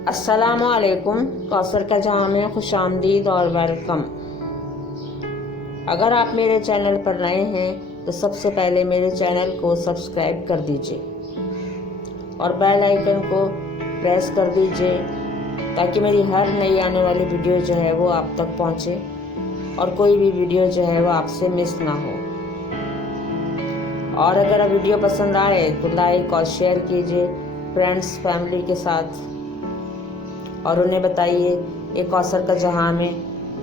अस्सलामुअलैकुम। कौसर का जहां में खुशामदीद और वेलकम। अगर आप मेरे चैनल पर नए हैं तो सबसे पहले मेरे चैनल को सब्सक्राइब कर दीजिए और बेल आइकन को प्रेस कर दीजिए ताकि मेरी हर नई आने वाली वीडियो जो है वो आप तक पहुंचे और कोई भी वीडियो जो है वो आपसे मिस ना हो। और अगर वीडियो पसंद आए तो लाइक और शेयर कीजिए फ्रेंड्स फैमिली के साथ और उन्हें बताइए ये कौसर का जहां में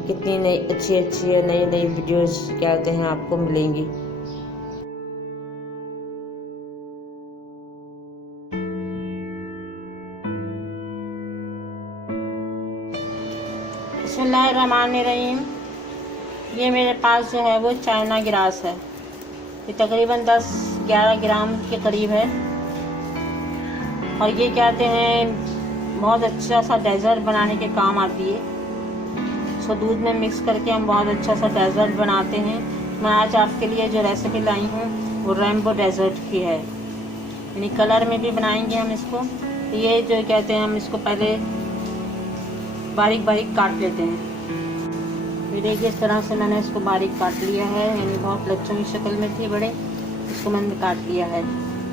कितनी नई अच्छी नई नई वीडियोस क्या कहते हैं आपको मिलेंगी। बिस्मिल्लाहिर्रहमानिर्रहीम। ये मेरे पास जो है वो चाइना ग्रास है। ये तकरीबन 10-11 ग्राम के करीब है और ये कहते हैं बहुत अच्छा सा डेजर्ट बनाने के काम आती है। इसको दूध में मिक्स करके हम बहुत अच्छा सा डेजर्ट बनाते हैं। मैं आज आपके लिए जो रेसिपी लाई हूँ वो रेनबो डेजर्ट की है, यानी कलर में भी बनाएंगे हम इसको। ये जो कहते हैं हम इसको पहले बारीक बारीक काट लेते हैं। ये देखिए इस तरह से मैंने इसको बारीक काट लिया है, यानी बहुत लच्छों की शक्ल में थी बड़े, इसको मैंने काट लिया है।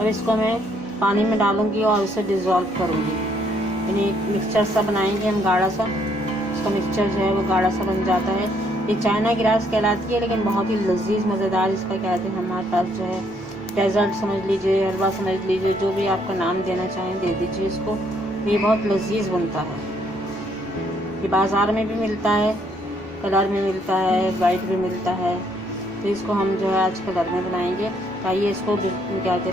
अब इसको मैं पानी में डालूंगी और इसे डिज़ोल्व करूँगी, यानी मिक्सचर सा बनाएंगे हम गाढ़ा सा। इसका मिक्सचर जो है वो गाढ़ा सा बन जाता है। ये चाइना ग्रास कहलाती है लेकिन बहुत ही लजीज मज़ेदार इसका कहते हैं हमारे पास जो है डेजर्ट समझ लीजिए, हलवा समझ लीजिए, जो भी आपका नाम देना चाहें दे दीजिए इसको। ये बहुत लजीज बनता है। ये बाज़ार में भी मिलता है, कलर में मिलता है, वाइट भी मिलता है। तो इसको हम जो है आज कलर में बनाएंगे। आइए इसको क्या कहते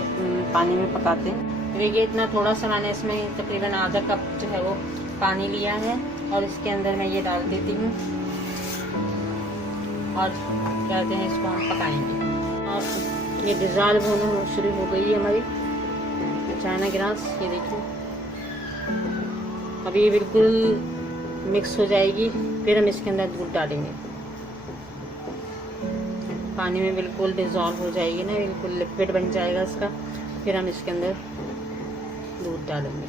पानी में पकाते हैं। देखिए इतना थोड़ा सा मैंने इसमें तकरीबन आधा कप जो है वो पानी लिया है और इसके अंदर मैं ये डाल देती हूँ और क्या कहते हैं इसको हम पकाएंगे। और ये डिज़ोल्व होना शुरू हो गई है हमारी चाइना ग्रास। ये देखिए अभी ये बिल्कुल मिक्स हो जाएगी, फिर हम इसके अंदर दूध डालेंगे। पानी में बिल्कुल डिज़ोल्व हो जाएगी ना, बिल्कुल लिक्विड बन जाएगा इसका, फिर हम इसके अंदर दूध डालेंगे।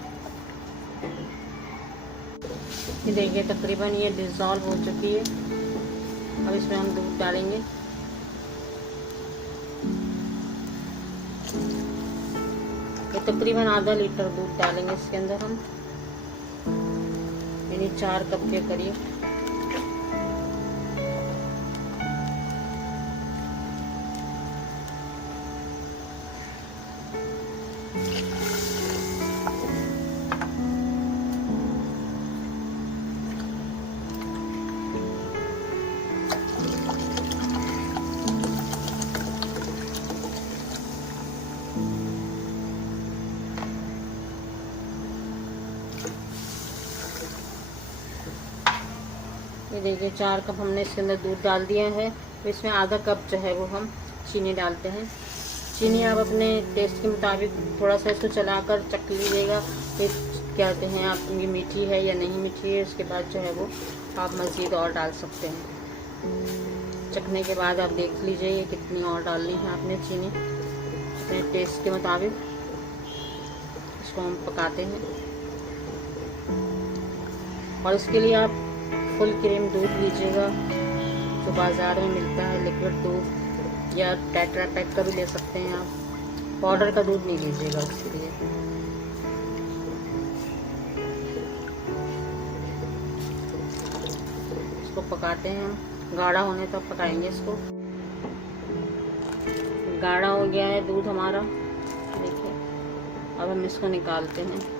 ये देखिए तकरीबन ये डिज़ोल्व हो चुकी है। अब इसमें हम दूध डालेंगे। ये तकरीबन आधा लीटर दूध डालेंगे इसके अंदर हम, यानी 4 कप के करीब। ये देखिए 4 कप हमने इसके अंदर दूध डाल दिया है। तो इसमें आधा कप जो है वो हम चीनी डालते हैं। चीनी आप अपने टेस्ट के मुताबिक थोड़ा सा इसको चलाकर चख लीजिएगा कि क्या कहते हैं आप ये मीठी है या नहीं मीठी है। उसके बाद जो है वो आप मज़ीद और डाल सकते हैं। चखने के बाद आप देख लीजिए कितनी और डालनी है आपने चीनी अपने टेस्ट के मुताबिक। इसको हम पकाते हैं और इसके लिए आप फुल क्रीम दूध लीजिएगा जो बाज़ार में मिलता है, लिक्विड दूध, या टेट्रा पैक का भी ले सकते हैं आप। पाउडर का दूध नहीं लीजिएगा उसके लिए। इसको पकाते हैं हम, गाढ़ा होने तक पकाएंगे इसको। गाढ़ा हो गया है दूध हमारा, देखिए। अब हम इसको निकालते हैं।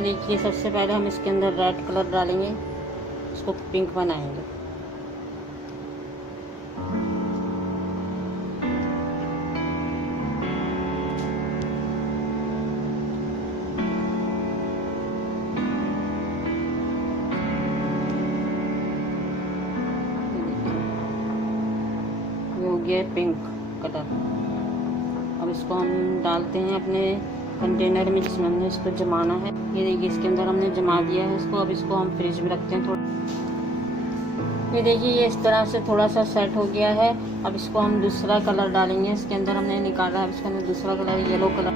देखिए सबसे पहले हम इसके अंदर रेड कलर डालेंगे, इसको पिंक बनाएंगे। ये हो गया पिंक कलर। अब इसको हम डालते हैं अपने कंटेनर में जिसमें हमने इसको जमाना है। ये देखिए इसके अंदर हमने जमा दिया है इसको। अब इसको हम फ्रिज में रखते हैं थोड़ा। ये देखिए ये इस तरह से थोड़ा सा सेट हो गया है। अब इसको हम दूसरा कलर डालेंगे। इसके अंदर हमने निकाला है, इसके अंदर दूसरा कलर येलो कलर,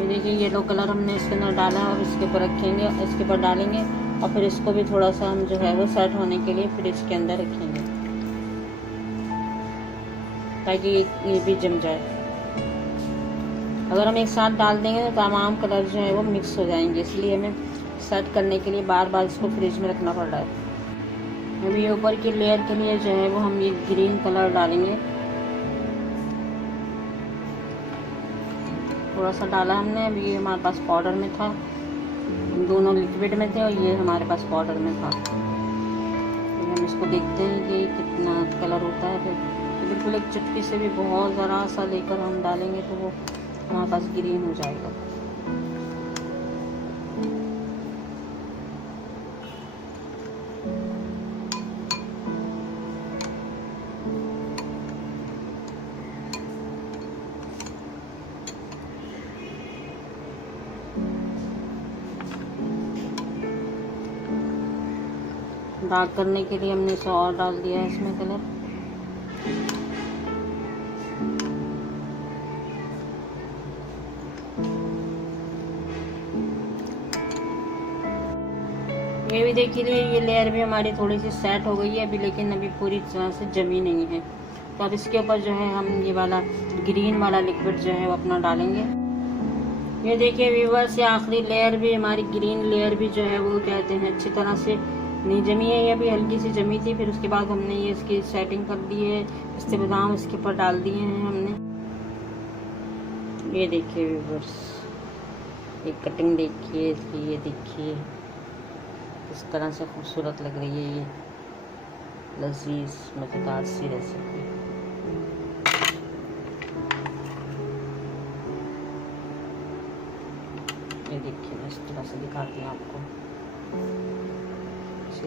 ये देखिए येलो कलर हमने इसके अंदर डाला है। और इसके ऊपर रखेंगे, इसके ऊपर डालेंगे और फिर इसको भी थोड़ा सा हम जो है वो सेट होने के लिए फ्रिज के अंदर रखेंगे ताकि ये भी जम जाए। अगर हम एक साथ डाल देंगे तो तमाम कलर जो है वो मिक्स हो जाएंगे, इसलिए हमें सेट करने के लिए बार बार इसको फ्रिज में रखना पड़ रहा है। अभी ऊपर की लेयर के लिए जो है वो हम ये ग्रीन कलर डालेंगे, थोड़ा सा डाला हमने। अभी ये हमारे पास पाउडर में था, दोनों लिक्विड में थे और ये हमारे पास पाउडर में था। हम इसको देखते हैं कि कितना कलर होता है। फिर बिल्कुल एक चुटकी से भी बहुत ज़रा सा लेकर हम डालेंगे तो वो हमारे पास ग्रीन हो जाएगा। डार्क करने के लिए हमने इसे और डाल दिया है इसमें कलर। ये भी देखिए, ये लेयर भी हमारी थोड़ी सी सेट हो गई है अभी, लेकिन अभी पूरी तरह से जमी नहीं है। तो अब इसके ऊपर जो है हम ये वाला ग्रीन वाला लिक्विड जो है वो अपना डालेंगे। ये देखिए व्यूअर्स, ये आखिरी लेयर भी हमारी ग्रीन लेयर भी जो है वो कहते हैं अच्छी तरह से नहीं जमी है, ये अभी हल्की सी जमी थी। फिर उसके बाद हमने ये इसकी सेटिंग कर दी है, पिस्ते बादाम इसके ऊपर डाल दिए हैं हमने। ये देखिए व्यूअर्स, ये कटिंग देखिए इसकी, ये देखिए इस तरह से खूबसूरत लग रही है ये लजीज मज़ेदार सी रेसिपी। ये देखिए, मैं इस तरह से दिखाती हूँ आपको।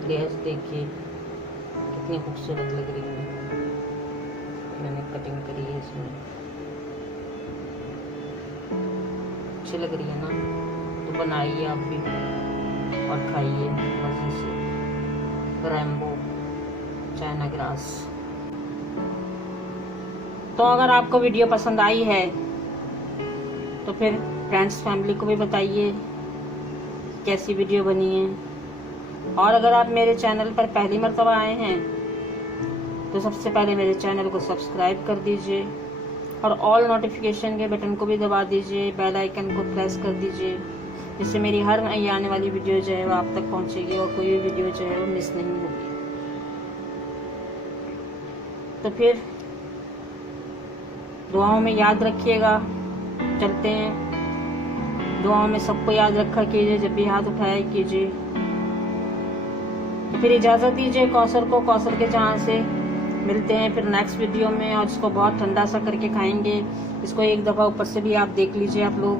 लेयर्स देखिए कितनी खूबसूरत लग रही है, मैंने कटिंग करी है इसमें, अच्छी लग रही है ना। तो बनाइए आप भी और खाइए मज़े से। Rambo China grass. तो अगर आपको वीडियो पसंद आई है तो फिर फ्रेंड्स फैमिली को भी बताइए कैसी वीडियो बनी है। और अगर आप मेरे चैनल पर पहली मर्तबा आए हैं तो सबसे पहले मेरे चैनल को सब्सक्राइब कर दीजिए और ऑल नोटिफिकेशन के बटन को भी दबा दीजिए, बेल आइकन को प्रेस कर दीजिए, जिससे मेरी हर नई आने वाली वीडियो जो है वो आप तक पहुंचेगी और कोई भी वीडियो जो है वो मिस नहीं होगी। तो फिर दुआओं में याद रखिएगा। चलते हैं, दुआओं में सबको याद रखा कीजिए, जब भी हाथ उठाया कीजिए। तो फिर इजाज़त दीजिए कौसर को, कौसर के जहाँ से मिलते हैं फिर नेक्स्ट वीडियो में। और इसको बहुत ठंडा सा करके खाएंगे। इसको एक दफ़ा ऊपर से भी आप देख लीजिए आप लोग।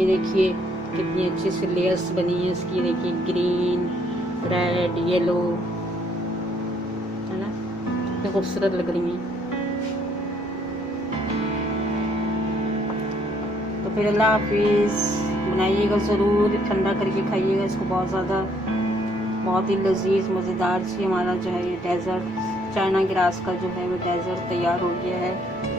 ये देखिए कितनी अच्छी सी लेयर्स बनी है इसकी। देखिए ग्रीन, रेड, येलो, है ना, कितनी खूबसूरत लग रही है। तो फिर अल्लाह हाफिज़। बनाइएगा ज़रूर, ठंडा करके खाइएगा इसको बहुत ज़्यादा। बहुत ही लजीज मज़ेदार सी हमारा जो है ये डेज़र्ट चाइना ग्रास का जो है वो डेज़र्ट तैयार हो गया है।